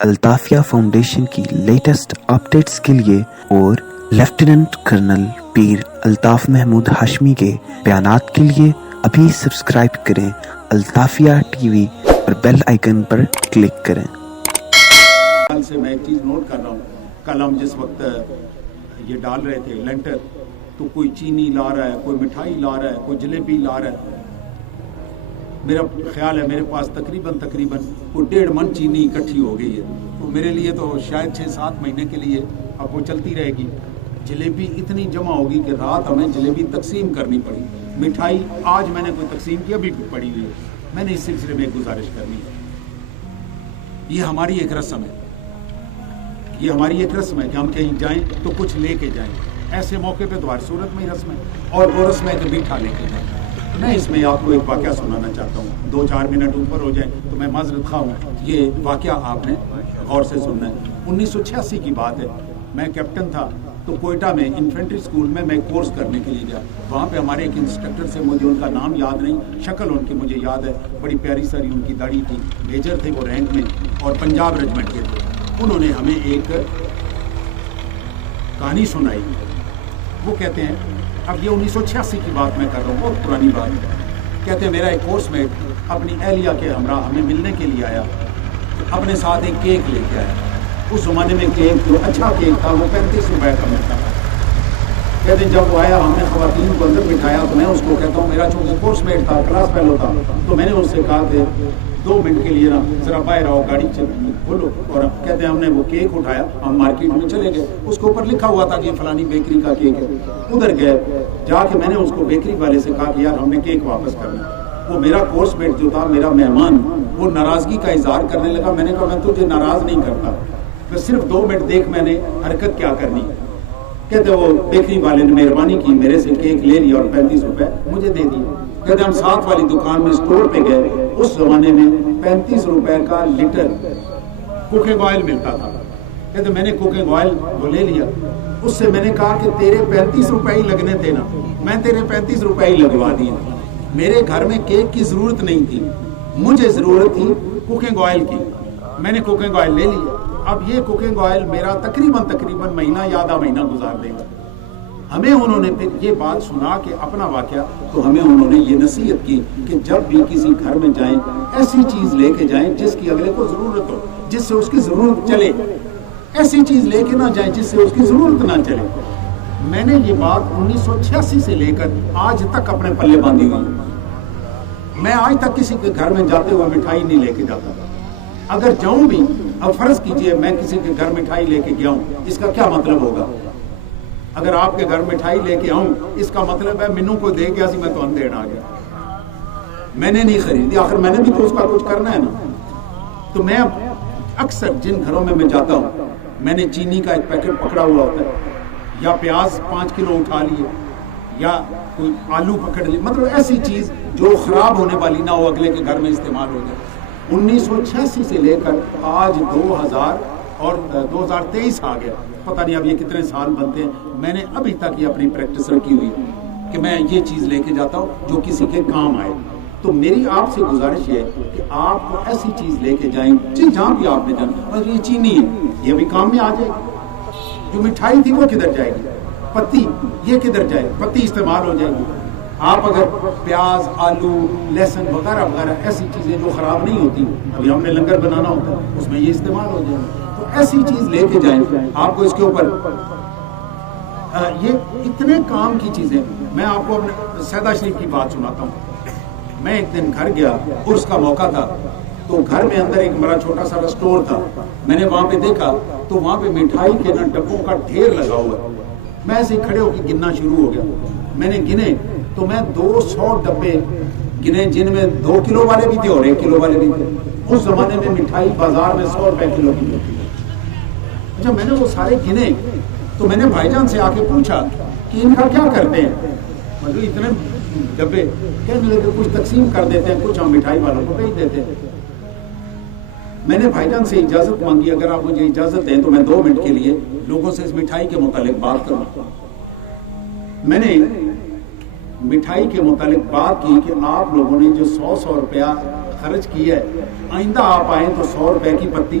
الطافیہ foundation کی latest updates کے لیے اور لیفٹیننٹ کرنل پیر الطاف محمود ہاشمی کے بیانات کے لیے ابھی سبسکرائب کریں الطافیہ ٹی وی اور بیل آئیکن پر کلک کریں۔ سے میں ایک چیز نوٹ کر رہا ہوں، کل ہم جس وقت یہ ڈال رہے تھے لینٹر، تو کوئی چینی لا رہا ہے، کوئی مٹھائی لا رہا ہے، کوئی جلیبی لا رہا ہے۔ میرا خیال ہے میرے پاس تقریباً کوئی 1.5 من چینی اکٹھی ہو گئی ہے، تو میرے لیے تو شاید 6-7 مہینے کے لیے اب وہ چلتی رہے گی۔ جلیبی اتنی جمع ہوگی کہ رات ہمیں جلیبی تقسیم کرنی پڑی۔ مٹھائی آج میں نے کوئی تقسیم کی ابھی پڑی ہوئی ہے۔ میں نے اس سلسلے میں ایک گزارش کرنی ہے، یہ ہماری ایک رسم ہے، یہ ہماری ایک رسم ہے کہ ہم کہیں جائیں تو کچھ لے کے جائیں۔ ایسے موقع پہ تو ہر صورت میں ہی رسم ہے، اور وہ رسم ہے کہ میٹھا لے کے جائیں۔ میں اس میں آپ کو ایک واقعہ سنانا چاہتا ہوں، 2-4 منٹ اوپر ہو جائیں تو میں معذرت خواہ ہوں، یہ واقعہ آپ نے غور سے سننا ہے۔ 1986 کی بات ہے، میں کیپٹن تھا تو کوئٹہ میں انفینٹری اسکول میں کورس کرنے کے لیے گیا۔ وہاں پہ ہمارے ایک انسٹرکٹر سے، مجھے ان کا نام یاد نہیں، شکل ان کی مجھے یاد ہے، بڑی پیاری ساری ان کی داڑھی تھی، میجر تھے وہ رینک میں اور پنجاب ریجمنٹ کے تھے۔ انہوں نے ہمیں ایک کہانی سنائی۔ وہ کہتے ہیں، اب یہ 1986 کی بات میں کر رہا ہوں، بہت پرانی بات ہے۔ کہتے ہیں میرا ایک کورس میٹ اپنی اہلیہ کے ہمراہ ہمیں ملنے کے لیے آیا، اپنے ساتھ ایک کیک لے کے آیا۔ اس زمانے میں کیک جو اچھا کیک تھا وہ 35 روپے کا ملتا تھا۔ کہتے ہیں جب وہ آیا ہم نے خواتین کو اندر بٹھایا تو میں اس کو کہتا ہوں، میرا چونکہ کورس میٹ تھا، کلاس فیلو تھا، تو میں نے اس سے کہا کہ 2 منٹ کے لیے نا ذرا باہر آؤ، گاڑی کھولو۔ اور کہتے ہیں ہم نے وہ کیک اٹھایا، ہم مارکیٹ میں چلے گئے، اس کے اوپر لکھا ہوا تھا کہ فلانی بیکری کا کیک ہے۔ ادھر گئے، جا کے میں نے اس کو بیکری والے سے کہا کہ یار ہم نے کیک واپس کرنا۔ وہ میرا کورس میٹ جو تھا، میرا مہمان، وہ ناراضگی کا اظہار کرنے لگا۔ میں نے کہا میں تجھے ناراض نہیں کرتا، بس صرف 2 منٹ دیکھ میں نے حرکت کیا کرنی۔ کہتے وہ بیکری والے نے مہربانی کی، میرے سے کیک لے لیا اور 35 روپے مجھے دے دیے۔ کہتے ہم ساتھ والی دکان میں اسٹور پہ گئے، اس زمانے میں 35 روپے کا لیٹر کوکنگ آئل ملتا تھا۔ کہتے میں نے کوکنگ آئل وہ لے لیا، اس سے میں نے کہا کہ تیرے 35 روپے ہی لگنے دینا، میں تیرے 35 روپے ہی لگوا دیے۔ میرے گھر میں کیک کی ضرورت نہیں تھی، مجھے ضرورت تھی کوکنگ آئل کی۔ میں نے کوکنگ آئل لے لیا۔ اب یہ کوکنگ آئل میرا تقریباً مہینہ یا آدھا مہینہ گزار دے گا۔ ہمیں انہوں نے پھر یہ بات سنا کہ اپنا واقعہ، تو ہمیں انہوں نے یہ نصیحت کی کہ جب بھی کسی گھر میں جائیں ایسی چیز لے کے جائیں جس کی اگلے کو ضرورت ہو، جس سے اس کی ضرورت چلے۔ ایسی چیز لے کے نہ جائیں جس سے اس کی ضرورت نہ چلے۔ میں نے یہ بات 1986 سے لے کر آج تک اپنے پلے باندھی ہوئی۔ میں آج تک کسی کے گھر میں جاتے ہوئے مٹھائی نہیں لے کے جاتا۔ اگر جاؤں بھی، اب فرض کیجئے میں کسی کے گھر مٹھائی لے کے گیا ہوں، اس کا کیا مطلب ہوگا؟ اگر آپ کے گھر مٹھائی لے کے آؤں، اس کا مطلب ہے مینو کو دے گیا سی میں تو اندھیڑ آ گیا، میں نے نہیں خریدی، آخر میں نے بھی تو اس کا کچھ کرنا ہے نا۔ تو میں اکثر جن گھروں میں جاتا ہوں، میں نے چینی کا ایک پیکٹ پکڑا ہوا ہوتا ہے، یا پیاز 5 کلو اٹھا لیے، یا کوئی آلو پکڑ لیے، مطلب ایسی چیز جو خراب ہونے والی نہ ہو، اگلے کے گھر میں استعمال ہو جائے۔ 1986 سے لے کر آج 2023 آ گیا، پتہ نہیں اب یہ کتنے سال بنتے ہیں، میں نے ابھی تک یہ اپنی پریکٹس رکھی ہوئی کہ میں یہ چیز لے کے جاتا ہوں جو کسی کے کام آئے۔ تو میری آپ سے گزارش یہ ہے کہ آپ کو ایسی چیز لے کے جائیں جہاں بھی آپ نے جانا، اور یہ چینی ہے یہ بھی کام میں آ جائے گی، جو مٹھائی تھی وہ کدھر جائے گی، پتی یہ کدھر جائے گی، پتی استعمال ہو جائے گی۔ آپ اگر پیاز، آلو، لہسن وغیرہ ایسی چیزیں جو خراب نہیں ہوتی، ابھی ہم نے لنگر بنانا ہوتا ہے اس میں یہ استعمال ہو جائے گا، تو ایسی چیز لے کے جائیں آپ کو اس کے اوپر یہ اتنے کام کی چیزیں۔ میں آپ کو اپنے سیدہ شریف کی بات سناتا ہوں۔ میں ایک دن گھر گیا، عرس کا موقع تھا، تو گھر میں اندر ایک بڑا چھوٹا سا اسٹور تھا، میں نے وہاں پہ دیکھا تو وہاں پہ مٹھائی کے ڈبوں کا ڈھیر لگا ہوا ہے۔ میں ایسے کھڑے ہو کے گننا شروع ہو گیا، میں نے گنے تو میں 200 ڈبے گنے، جن میں 2 کلو والے بھی تھے اور 1 کلو والے بھی تھے۔ اس زمانے میں مٹھائی بازار میں 100 روپے کلو کی ہوتی ہے۔ اچھا میں نے وہ سارے گنے تو میں نے بھائی جان سے آ کے پوچھا کہ ان کا کیا کرتے ہیں، مطلب اتنے ڈبے، کہنے لگے کچھ تقسیم کر دیتے ہیں، کچھ ہم مٹھائی والوں کو بھیج دیتے ہیں۔ میں نے بھائی جان سے اجازت مانگی، اگر آپ مجھے اجازت دیں تو میں 2 منٹ کے لیے لوگوں سے اس مٹھائی کے متعلق بات کروں۔ میں نے مٹھائی کے متعلق بات کی کہ آپ لوگوں نے جو 100 روپیہ خرچ کیا ہے، آئندہ آپ آئیں تو 100 روپے کی پتی